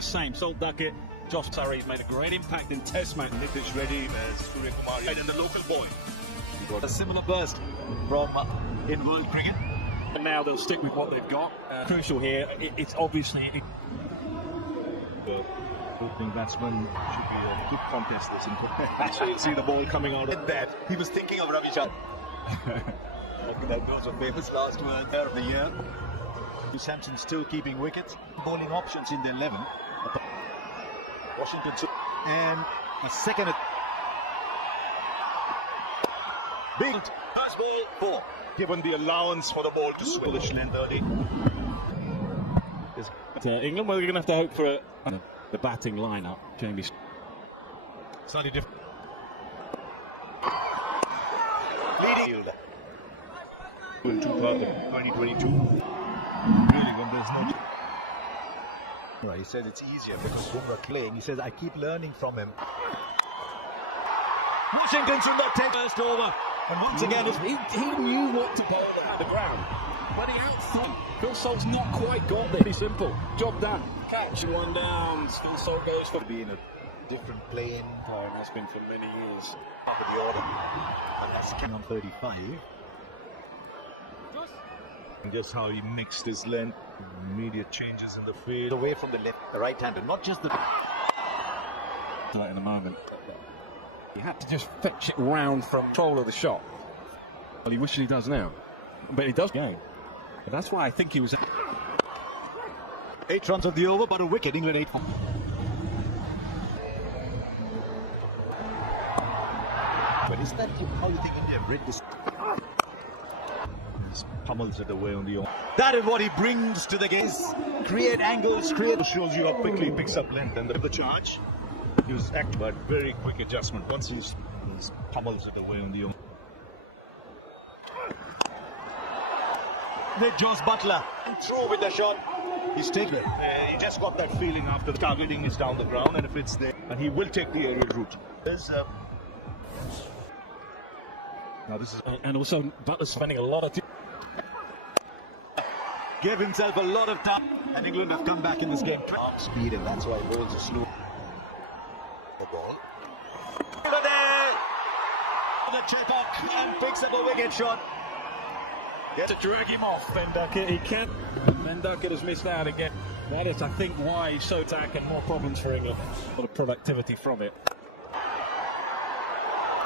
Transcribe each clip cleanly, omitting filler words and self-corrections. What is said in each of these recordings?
the same. Salt Duckett, Josh Surrey's made a great impact in Test match. Nitish Reddy, Surya Kumar, and the local boy. He got a similar burst from in world cricket. And now they'll stick with what they've got. Crucial here, it's obviously... The opening batsman should be a good contest this. Actually, see the ball coming out of that. He was thinking of Ravi Shah. That was a famous last word there of the year. Samson still keeping wickets. Bowling options in the 11. Washington and a second. Big first ball 4. given the allowance for the ball to switch length early. England, well, you're going to have to hope for the batting lineup. Jamie. Slightly different. Leading fielder. In 2022. Really, when there's no. He says it's easier because Bumrah playing. He says I keep learning from him. Washington should not take first over. And once again, he knew what to bowl at the ground. But he outthought. Phil Salt's not quite got there. Pretty simple. Job done. Catch one down. Phil Salt goes for being a different plane. Oh, it has been for many years. Top of the order. And that's on 35. And just how he mixed his length, immediate changes in the field. Away from the left, the right hander, not just the. That in a moment. He had to just fetch it round from control of the shot. Well, he wishes he does now. But he does go. But that's why I think he was. 8 runs of the over, but a wicket. England 8. But is that how you think India read this? He pummels it away on the. That is what he brings to the game. Create angles, create. Shows you how quickly he picks up length and the charge. He was active, but very quick adjustment. Once he pummels it away on the. With Jos Buttler through with the shot. He's taken it. He just got that feeling after the targeting is down the ground, and if it's there, and he will take the aerial route. Now this is and also Butler's spending a lot of time. Gave himself a lot of time, and England have come back in this game. Speed, and that's why balls are slow. The ball. Over there! The chip up and picks up a wicket shot. To drag him off, Van Duckett. He can't. Van Duckett has missed out again. That is, I think, why he's so attacking. More problems for England. A lot of productivity from it.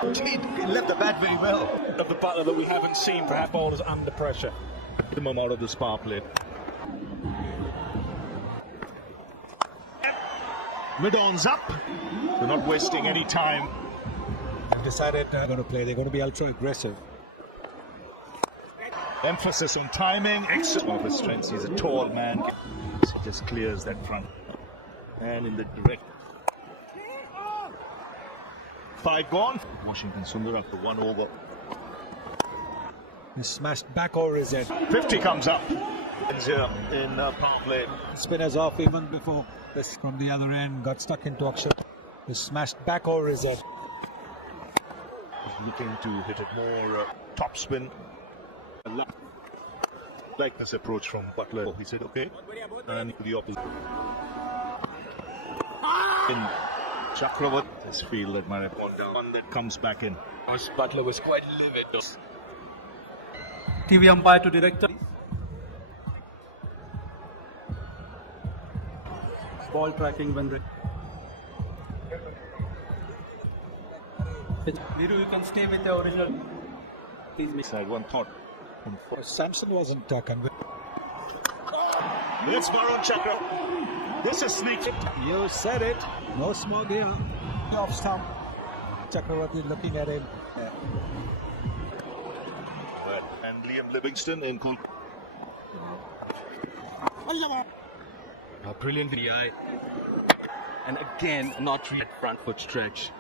He left the bat very well. Of the Butler that we haven't seen, perhaps bowlers under pressure. Get him out of the power play. Mid-on's up. They're not wasting any time. They've decided they're going to play. They're going to be ultra aggressive. Emphasis on timing. Excellent. One of his strengths. He's a tall man. So he just clears that front. And in the direct. 5 gone. Washington Sundar after 1 over. He smashed back or is it? 50 comes up. In power play. Spinners off even before this from the other end. Got stuck into Akshar. He smashed back or is it? He's looking to hit it more top spin. Like this approach from Butler. He said, okay. And the opposite. In Chakravarti, this field that might have gone down. One that comes back in. Butler was quite livid. TV umpire to director. Ball tracking when Liru, you can stay with the original. Please Side one thought. Samson wasn't convinced. It's Varun Chakra. This is sneaky. You said it. No smoke here. Off stump. Chakravarti looking at him. Yeah. And Liam Livingston in Kolkata. Brilliant VI. And again, not really front foot stretch.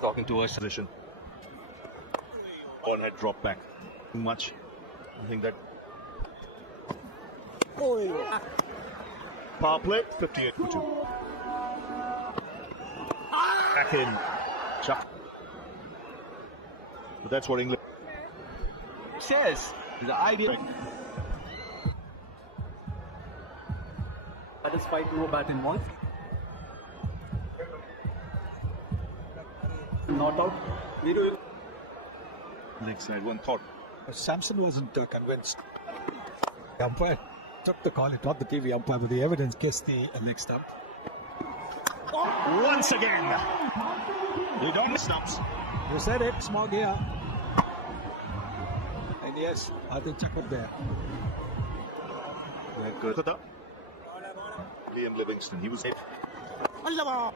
Talking to us. Position. One head drop back. Too much. I think that. Power play 58-2. Back in. Chuck. But that's what England Says the idea. That is fight, no bat involved. Not out. Leg side, one thought. Samson wasn't convinced. The umpire took the call, it not the TV umpire, but the evidence kissed the leg stump. Once again, they don't miss stumps. You said it, small gear. And yes, I think check up there. Good. Liam Livingston, he was hit. Oh,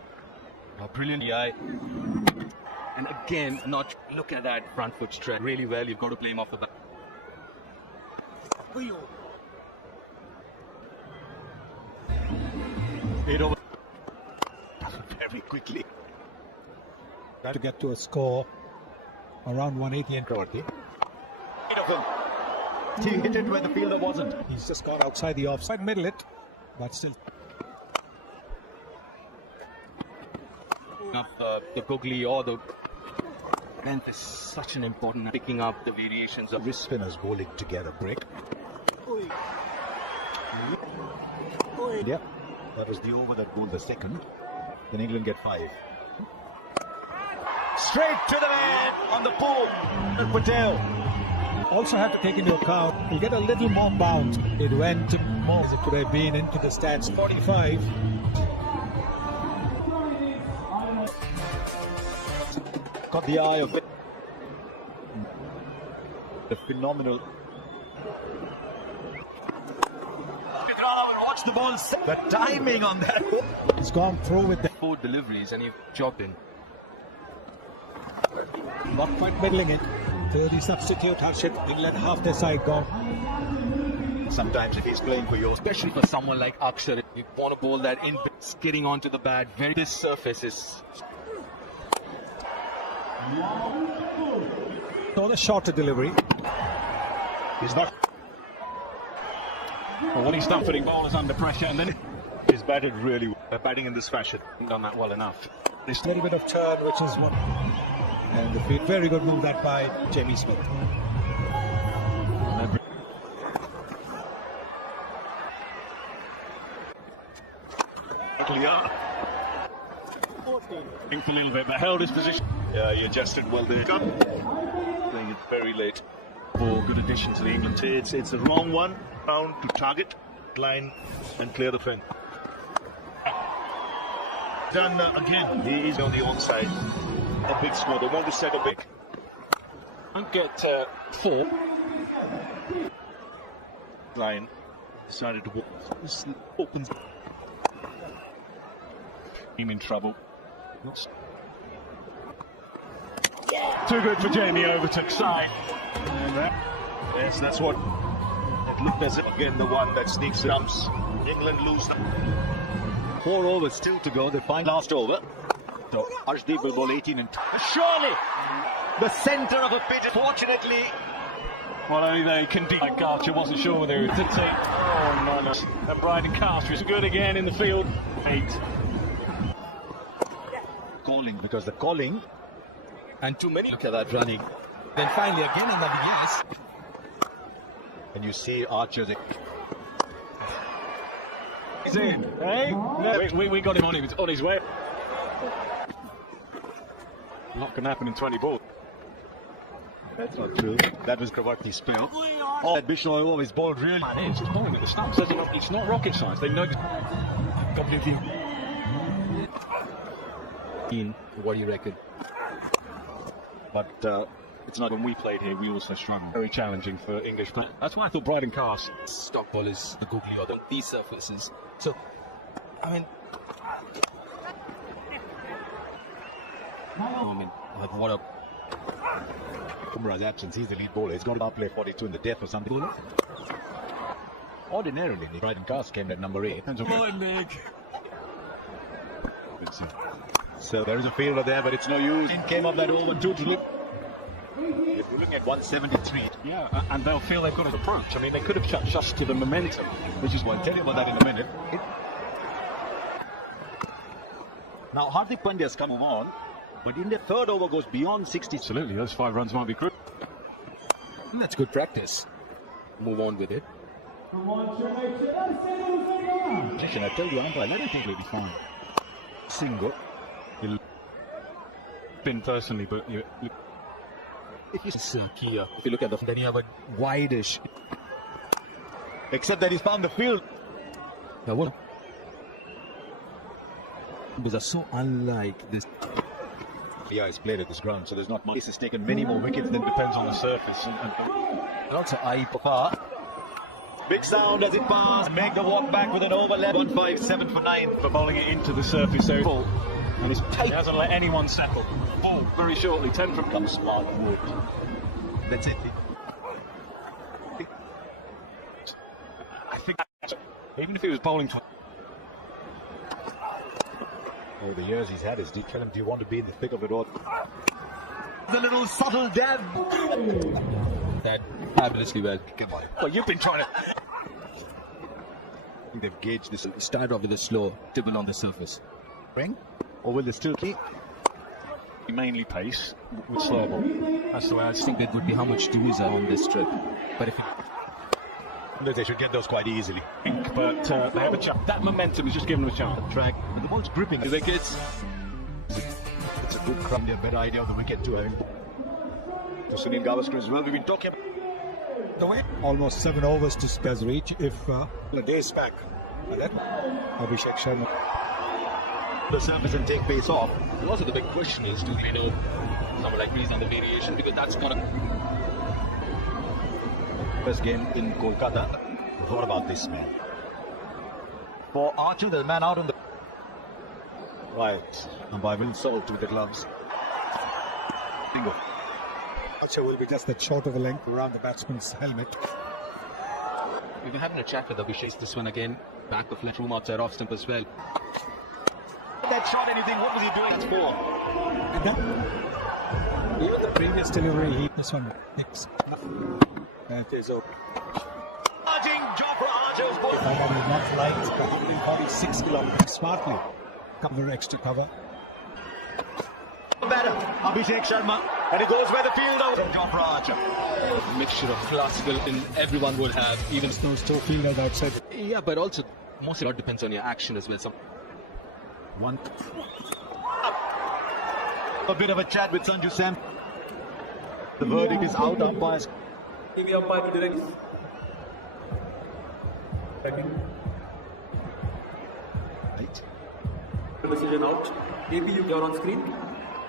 brilliant. Yeah. And again, not look at that front foot stretch really well. You've got to play him off the back. Eight over. Very quickly. To get to a score around 180 and 20. Eight of them. He hit it where the fielder wasn't. He's just gone outside the offside, middle it, but still. The googly or the length is such an important picking up the variations of Wrist spinners bowling together. Break. Yeah, that was the over that bowled the second. Then England get 5. Straight to the man on the pool. Patel. Also have to take into account, you get a little more bounce. It went more as it could have been into the stands. 45. Caught the eye of it. The phenomenal. Watch the ball. The timing on that. He's gone through with the 4 deliveries and you've jogged in. not quite middling it. 30 substitute Harshit, England half their side gone. Sometimes if he's playing for yours, Especially for someone like Akshar, you want to bowl that in, skidding onto the bat. This surface is So the shorter delivery. he's not. Well, when he's done putting bowlers under pressure, and then He's batted really well. They're batting in this fashion. done that well enough. This little bit of turn, which is one. And the very good move that by Jamie Smith. Clear. Think a little bit, but held his position. Yeah, he adjusted well there. Playing it very late. For good addition to the England team. It's a wrong one. Down to target, line, and clear the fence. Done again. He is on the onside. A big score. They want to set a big. Don't get 4. Line. Decided to walk. This opens. Team in trouble. Too good for Jamie Overtook side. Yes, that's what. It looked as if again the one that sneaks dumps. England lose. 4 overs still to go. They find last over. So Arshdeep will bowl 18 and surely the centre of a pitch. Fortunately, Well, only they can do. Like Archer wasn't sure whether it was to take. Oh, no. And Bryden Castor is good again in the field. 8. calling because the calling and too many. look at that running. Then finally again another yes. And you see Archer. He's in. Hey? No, we got him on his way. Not going to happen in 20 balls. That's not true. That was Kravarti's spill. Oh, that Bishnoi always bowled really. Man, it's just bowling at the stumps. It's not rocket science. They know. What do you reckon? But It's not when we played here, we also struggled. Very challenging for English players. That's why I thought Bryden Castor. Stock bowlers, the googly or these surfaces. So, I mean, like what a Umrah's absence, he's the lead bowler. He's got to play 42 in the death or something. Ordinarily, Bryden Castor came at number 8. So there is a fielder there, but it's no use. In came up that over totally. If you're looking at 173. Yeah, and they'll feel they've got an approach. I mean, they could have adjusted the momentum. Which is what I'll tell you about that in a minute. Now Hardik Pandya's come on, but in the third over goes beyond 60. Absolutely, those 5 runs might be good. that's good practice. Move on with it. I tell you, umpire, let him think he'll be fine. Single. He'll spin personally, but If you If you look at the, then you have a wide-ish. Except that he's found the field. now what? These are so unlike this. Yeah, he's played at this ground, so there's not much. This has taken many more wickets than depends on the surface. And also, I Far. Big sound as it passes. Make the walk back with an overlap. 157 for 9 for bowling it into the surface. So full, and it's tight. He hasn't let anyone settle. Ball very shortly. 10 from comes smart move. That's it. I think even if he was bowling Over the years he's had his, do you tell him, do you want to be in the thick of it all? The little subtle dab. that fabulously well. Come on. well, you've been trying to. I think they've gauged this. Start off with a slow dibble on the surface. Ring? Or will they still keep? Mainly pace with slow ball. That's the way I think that would be how much to use on this trip. But if it, They should get those quite easily. think, but they have a chance. That momentum is just giving them a chance. Track. But the ball's gripping the wickets, It's a good crowd. A better idea of the wicket too. Having to Sunil Gavaskar as well. We've been talking about The way almost 7 overs to Spaz reach if a day's back. And then Abhishek Sharma. the surface and take pace off. and also the big question is, do we know someone like me is on the variation? Because that's gonna. First game in Kolkata. What about this man? For Archer, the man out on the right. Umpire Will Salt with the gloves. Bingo. Archer will be just that short of a length around the batsman's helmet. We've been having a chat with Abhishek. This one again, back of left room outside off stump as well. That shot, anything? What was he doing it for? And that, even the previous delivery, this one picks enough. That is over. Charging Jofra Archer's ball. Not light, but 146 kilometers smartly. Cover extra cover. Batter, Abhishek Sharma. And he goes where the field out from Jofra Archer. Mixture of classical and everyone would have, even Those two fielders outside. yeah, but also mostly a lot depends on your action as well. Some One. A bit of a chat with Sanju Sam. The verdict is out. Umpires. TV umpire to direct. Second. Right. Decision out. AB you are on screen.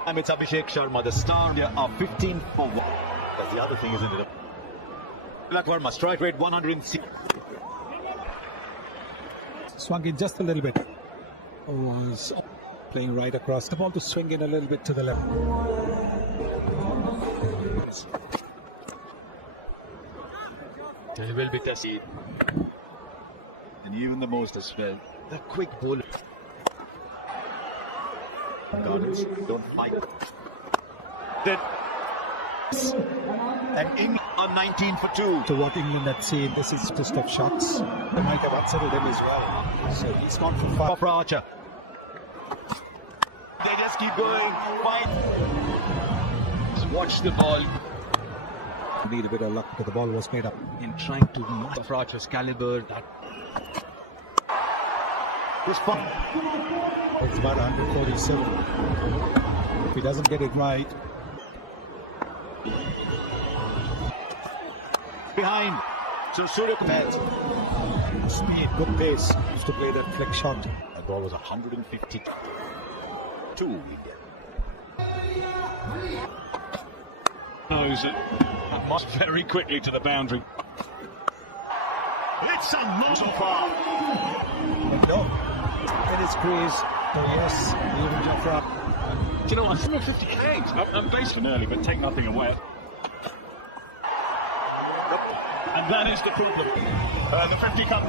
And it's Abhishek Sharma, the star. They are 15 for 1. That's the other thing, isn't it? Tilak Verma, strike rate 106. Swung in just a little bit. Was playing right across the ball to swing in a little bit to the left. it will be tested. And even the most as well. The quick bullet. Gardens don't fight. And England on 19 for 2. To what England had seen, this is just of shots. They might have unsettled him as well. So he's gone for 5. For Archer. They just keep going. Fine. Watch the ball Need a bit of luck because the ball was made up. in trying to move of Archer's caliber. That This fun. It's about 147. If he doesn't get it right, Behind. So Surya Kumar. speed, good pace, used to play that flick shot. That ball was 152 India. knows it. That must very quickly to the boundary. It's a not so far. No, in his crease. Oh yes, even Jofra. Do you know what? 58. I'm based on early, but take nothing away. And that is the problem. The 50 come.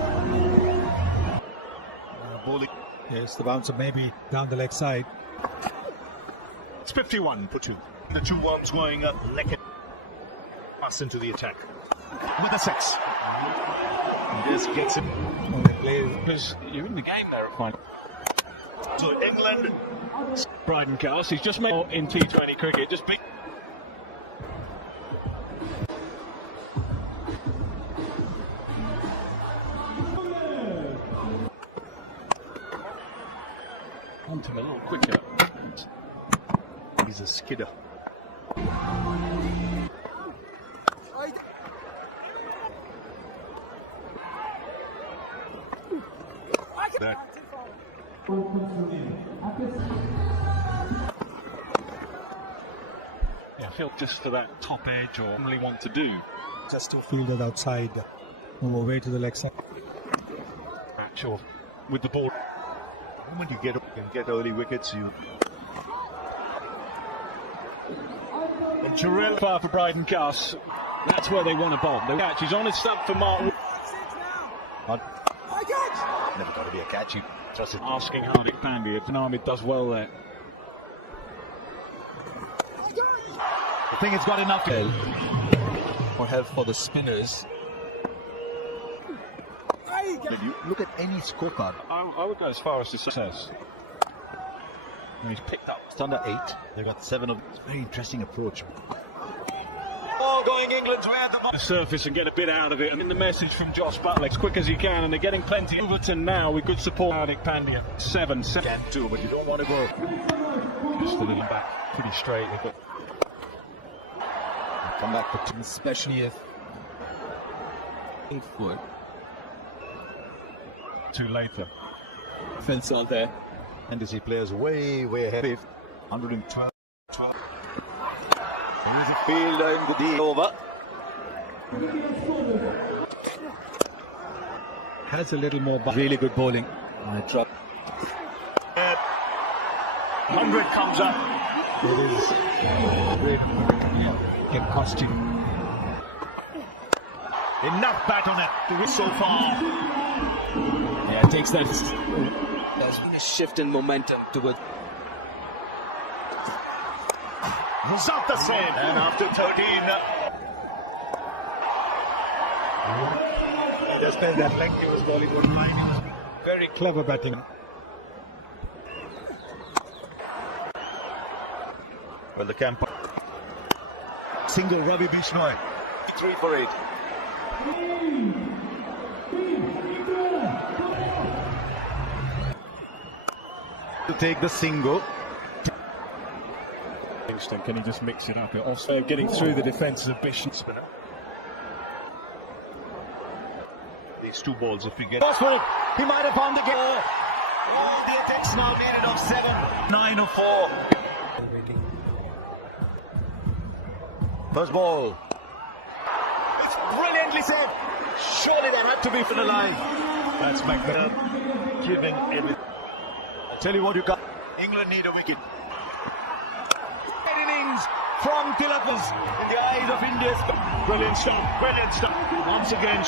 Bowling. Yes, the bouncer maybe down the leg side. It's 51 for 2. The 2 ones going up, naked. Pass into the attack. With a 6. This gets him. Oh, they play. Because you're in the game there at fine. So England. Bryden Cast, he's just made in T20 cricket, just big. momentum a little quicker. He's a skidder. That. Yeah, I feel just for that top edge or normally want to do. Just two fielders outside. Move away to the leg side. Match or with the ball. The moment you get early wickets, you. And Terrell far for Bryden Cuss. That's where they want to bob. The catch is on his stump for Mark. Never got to be a catch. You trust it. Asking Hardik Pandya if Namid does well there. I think it's got enough for help for the spinners. Did you look at any scorecard? I would go as far as to success. And he's picked up. It's under 8. They've got 7 of. It's a very interesting approach. Oh, going England's way at The surface and get a bit out of it. And in the message from Josh Butler, as quick as he can, and they're getting plenty. Overton now with good support. Hardik Pandya 7. Can too, but you don't want to go. Just a little back, pretty straight. Come back for 2, especially if foot. Too later. Fence out there. And to see players way ahead. 112. There is a fielder in the over. Has a little more. Really good bowling. 100 comes up. It is great. Can cost you. Enough bat on it to win so far. Yeah, it takes that. There's a shift in momentum towards. It's not the same. And after 13. He just felt that length he was bowling was line. He was very clever batting. Well, the camp. Single Ravi Bishnoi. 3 for 8. To take the single. Kingston, can he just mix it up? Also getting through the defence of Bishop spinner. These 2 balls, if we get. Boswell, he might have found the game. Oh, the attack's now made it of 7. 9 of 4. First ball. It's brilliantly said. Surely that had to be for the line. That's McMillan giving everything. I'll tell you what you got. England need a wicket. Innings from Tilak in the eyes of India. Brilliant stuff. Once again.